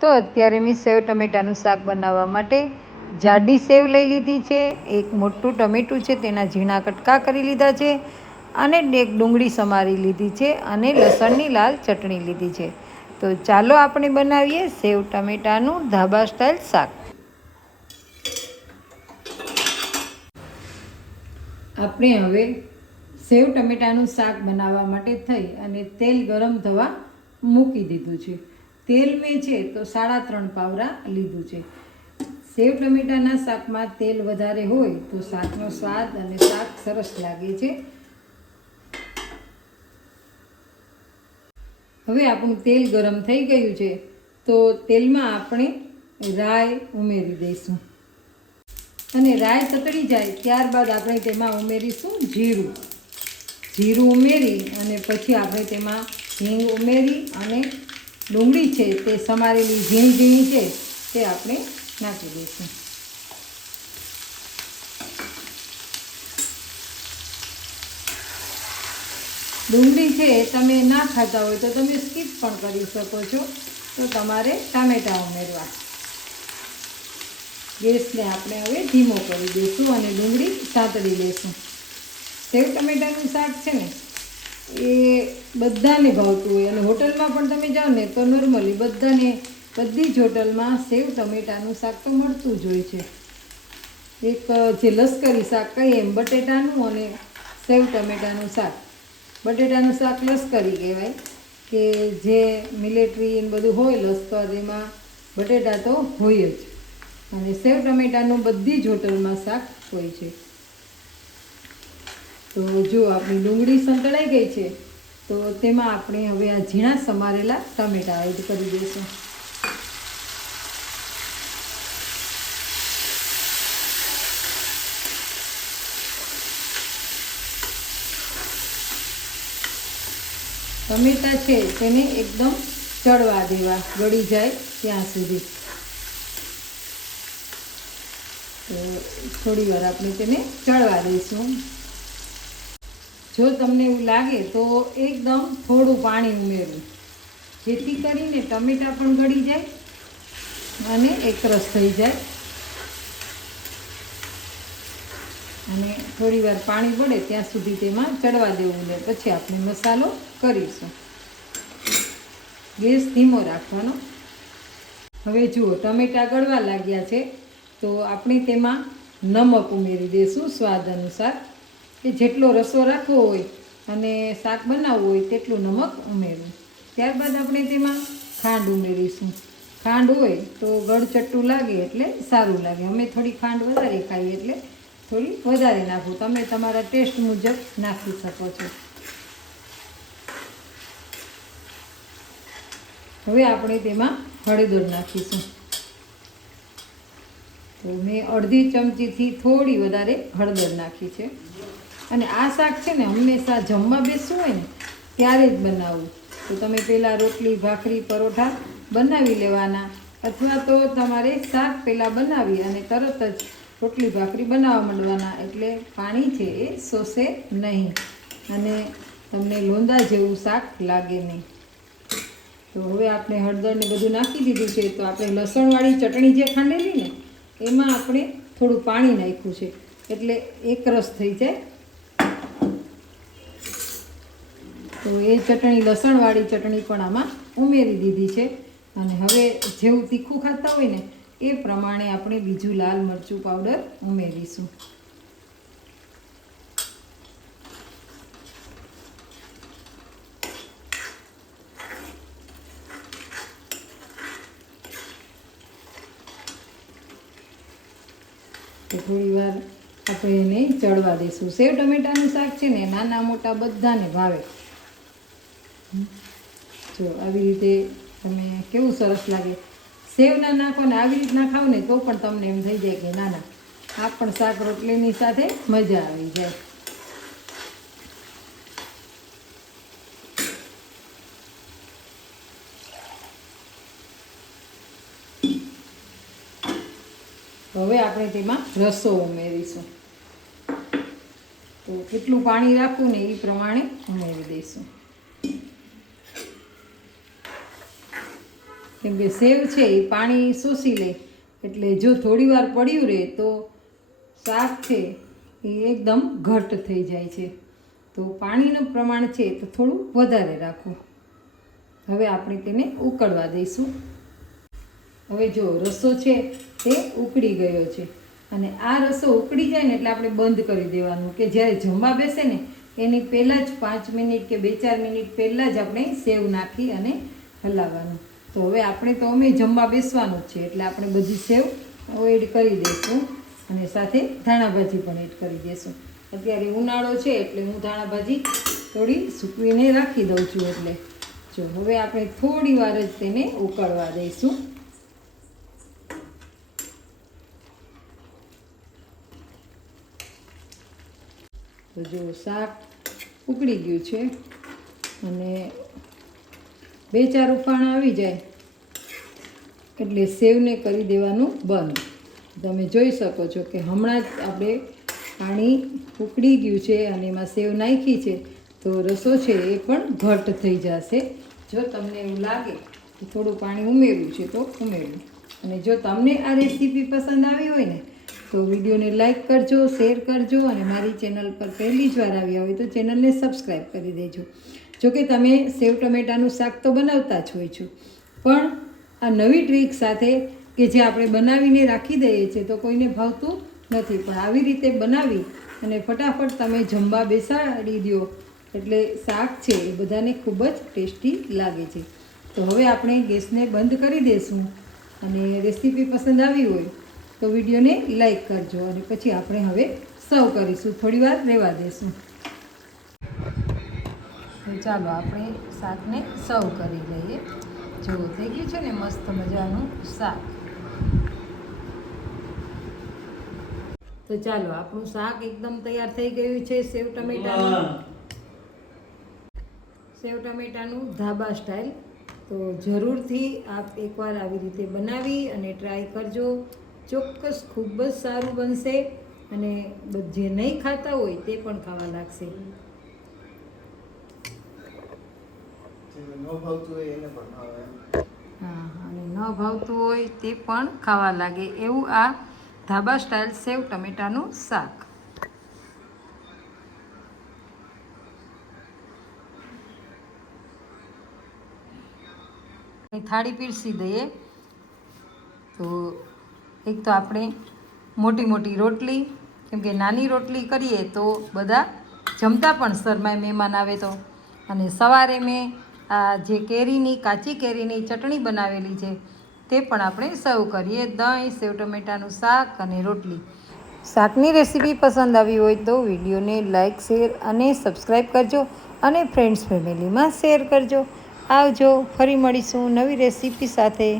તો અત્યારે મેં સેવ ટમેટાનું શાક બનાવવા માટે જાડી સેવ લઈ લીધી છે, એક મોટું ટમેટું છે, તેના ઝીણા કટકા કરી લીધા છે અને એક ડુંગળી સમારી લીધી છે અને લસણની લાલ ચટણી લીધી છે. તો ચાલો આપણે બનાવીએ સેવ ટમેટાનું ધાબા સ્ટાઇલ શાક. આપણે હવે સેવ ટમેટાનું શાક બનાવવા માટે થઈ અને તેલ ગરમ થવા મૂકી દીધું છે. તેલ મેં છે તો સાડા ત્રણ પાવરા લીધું છે. સેવ ટમેટાના શાકમાં તેલ વધારે હોય તો શાકનો સ્વાદ અને શાક સરસ લાગે છે. હવે આપણું તેલ ગરમ થઈ ગયું છે તો તેલમાં આપણે રાઈ ઉમેરી દઈશું. અને રાય તતડી જાય ત્યારબાદ આપણે તેમાં ઉમેરીશું જીરું. જીરું ઉમેરી અને પછી આપણે તેમાં હિંગ ઉમેરી અને ડુંગળી છે, તે સમારેલી ઝીણી ઝીણી છે, તે આપણે નાખી દઈશું. ડુંગળી છે તમે ના ખાતા હોય તો તમે સ્કીપ પણ કરી શકો છો. તો તમારે ટામેટાં ઉમેરવા. ગેસને આપણે હવે ધીમો કરી દઈશું અને ડુંગળી સાંતળી લઈશું સેવ ટમેટાનું શાક છે ને એ બધાને ભાવતું હોય. અને હોટલમાં પણ તમે જાઓ ને તો નોર્મલી બધાને બધી જ હોટલમાં સેવ ટમેટાનું શાક તો મળતું જ હોય છે. એક જે લશ્કરી શાક કહીએ એમ, બટેટાનું અને સેવ ટમેટાનું શાક. બટેટાનું શાક લશ્કરી કહેવાય કે જે મિલિટરી ને બધું હોય લશ્કર, એમાં બટેટા તો હોય જ. અને સેવ ટમેટાનું બધી જ હોટલમાં શાક હોય છે. તો જો આપણી ડુંગળી સંતળાઈ ગઈ છે, તો તેમાં આપણે હવે આ ઝીણા સમારેલા ટમેટા એડ કરી દઈશું. ટમેટા છે તેને એકદમ ચડવા દેવા, ગળી જાય ત્યાં સુધી. તો થોડી વાર આપણે તેને ચડવા દઈશું. જો તમને એવું લાગે તો એકદમ થોડું પાણી ઉમેરવું જેથી કરીને ટમેટાં પણ ગળી જાય અને એકરસ થઈ જાય. અને થોડી વાર પાણી પડે ત્યાં સુધી તેમાં ચડવા દેવું ને પછી આપણે મસાલો કરીશું. ગેસ ધીમો રાખવાનો. હવે જુઓ, ટમેટાં ગળવા લાગ્યા છે, તો આપણે તેમાં નમક ઉમેરી દઈશું સ્વાદ અનુસાર. કે જેટલો રસો રાખવો હોય અને શાક બનાવવું હોય તેટલું નમક ઉમેરવું. ત્યારબાદ આપણે તેમાં ખાંડ ઉમેરીશું. ખાંડ હોય તો ગળચટ્ટું લાગે એટલે સારું લાગે. અમે થોડી ખાંડ વધારે ખાઈએ એટલે થોડી વધારે નાખો. તમે તમારા ટેસ્ટ મુજબ નાખી શકો છો. હવે આપણે તેમાં હળદર નાખીશું. તો મેં અડધી ચમચીથી થોડી વધારે હળદર નાખી છે. અને આ શાક છે ને હંમેશા જમવા બેસવું હોય ને, ત્યારે જ બનાવવું. તો તમે પહેલાં રોટલી, ભાખરી, પરોઠા બનાવી લેવાના. અથવા તો તમારે શાક પહેલાં બનાવી અને તરત જ રોટલી, ભાખરી બનાવવા માંડવાના. એટલે પાણી છે એ શોષે નહીં. અને તમને લોંદા જેવું શાક લાગે નહીં. તો હવે આપણે હળદરને બધું નાખી દીધું છે. તો આપણે લસણવાળી ચટણી જે ખાંડેલી ને, એમાં આપણે થોડું પાણી નાખ્યું છે. એટલે એક રસ થઈ જાય તો એ ચટણી, લસણવાળી ચટણી પણ આમાં ઉમેરી દીધી છે. અને હવે જેવું તીખું ખાતા હોય ને, એ પ્રમાણે આપણે બીજું લાલ મરચું પાવડર ઉમેરીશું. તો થોડી વાર આપણે એને ચડવા દઈશું સેવ ટમેટાનું શાક છે ને, નાના મોટા બધાને ભાવે. જો, આવી રીતે તમે કેવું સરસ લાગે. સેવ ના નાખો આવી રીતના ખાવ ને તો પણ તમને એમ થઈ જાય કે ના ના, આ પણ શાક રોટલીની સાથે મજા આવી જાય. હવે આપણે તેમાં રસો ઉમેરીશું. તો કેટલું પાણી રાખવું ને એ પ્રમાણે ઉમેરી દઈશું. કેમ કે સેવ છે એ પાણી શોષી લે. એટલે જો થોડી વાર પડ્યું રહે તો શાક છે એ એકદમ ઘટ થઈ જાય છે. તો પાણીનું પ્રમાણ છે તો થોડું વધારે રાખવું. હવે આપણે તેને ઉકળવા દઈશું. હવે જો રસો છે તે ઉકળી ગયો છે. અને આ રસો ઉકળી જાય ને એટલે આપણે બંધ કરી દેવાનું કે જ્યારે જમવા બેસે ને એની પહેલાં જ પાંચ મિનિટ કે બે ચાર મિનિટ પહેલાં જ આપણે સેવ નાખી અને હલાવવાનું. તો હવે આપણે તો અમે જમવા બેસવાનું જ છે, એટલે આપણે બધી સેવ એડ કરી દઈશું અને સાથે ધાણાભાજી પણ એડ કરી દઈશું અત્યારે ઉનાળો છે, એટલે હું ધાણાભાજી થોડી સૂકવીને રાખી દઉં છું એટલે. જો, હવે આપણે થોડી વાર જ તેને ઉકળવા દઈશું. તો જો શાક ઉકળી ગયું છે અને બે ચાર ઉફાણા આવી જાય, એટલે સેવને કરી દેવાનું બંધ. તમે જોઈ શકો છો કે હમણાં જ આપણે પાણી ઉકળી ગયું છે અને એમાં સેવ નાખી છે, તો રસો છે એ પણ ઘટ થઈ જશે. જો તમને એવું લાગે કે થોડું પાણી ઉમેર્યું છે, તો ઉમેરવું અને જો તમને આ રેસીપી પસંદ આવી હોય ને, તો વિડીયોને લાઈક કરજો, શેર કરજો અને મારી ચેનલ પર પહેલી જ વાર આવ્યા હોય તો ચેનલને સબસ્ક્રાઈબ કરી દેજો. જો કે તમે સેવ ટમેટાનું શાક તો બનાવતા જ હોય છો. પણ આ નવી ટ્રીક સાથે કે જે આપણે બનાવીને રાખી દઈએ છીએ તો કોઈને ભાવતું નથી. પણ આવી રીતે બનાવી અને ફટાફટ તમે જમવા બેસાડી દો એટલે શાક છે એ બધાને ખૂબ જ ટેસ્ટી લાગે છે. તો હવે આપણે ગેસને બંધ કરી દઈશું અને રેસીપી પસંદ આવી હોય તો વિડીયોને લાઈક કરજો અને પછી આપણે હવે સર્વ કરીશું. થોડી વાર રહેવા દઈશું ચાલો આપણે શાકને સર્વ કરી લઈએ. જો થઈ ગયું છે ને મસ્ત મજાનું શાક. તો ચાલો આપણું શાક એકદમ તૈયાર થઈ ગયું છે સેવ ટમેટાનું. સેવ ટમેટાનું ધાબા સ્ટાઇલ. તો જરૂરથી આપ એકવાર આવી રીતે બનાવી અને ટ્રાય કરજો. ચોક્કસ ખૂબ જ સારું બનશે અને જે નહીં ખાતા હોય તે પણ ખાવા લાગશે. ન ભાવતું હોય અને ન ભાવતું હોય તે પણ ખાવા લાગે. એવું આ ધાબા સ્ટાઇલ સેવ ટમેટાનું શાક. થાળી પીરસી દઈએ. તો એક તો આપણે મોટી મોટી રોટલી, કેમ કે નાની રોટલી કરીએ તો બધા જમતા પણ શરમાય મહેમાન આવે તો. અને સવારે મેં આ જે કેરીની, કાચી કેરીની ચટણી બનાવેલી છે, તે પણ આપણે સર્વ કરીએ. દહીં, સેવ, ટમેટાનું શાક અને રોટલી. શાકની રેસીપી પસંદ આવી હોય તો વિડીયોને લાઇક શેર અને સબસ્ક્રાઈબ કરજો અને ફ્રેન્ડ્સ ફેમિલીમાં શેર કરજો. આવજો, ફરી મળીશું નવી રેસીપી સાથે.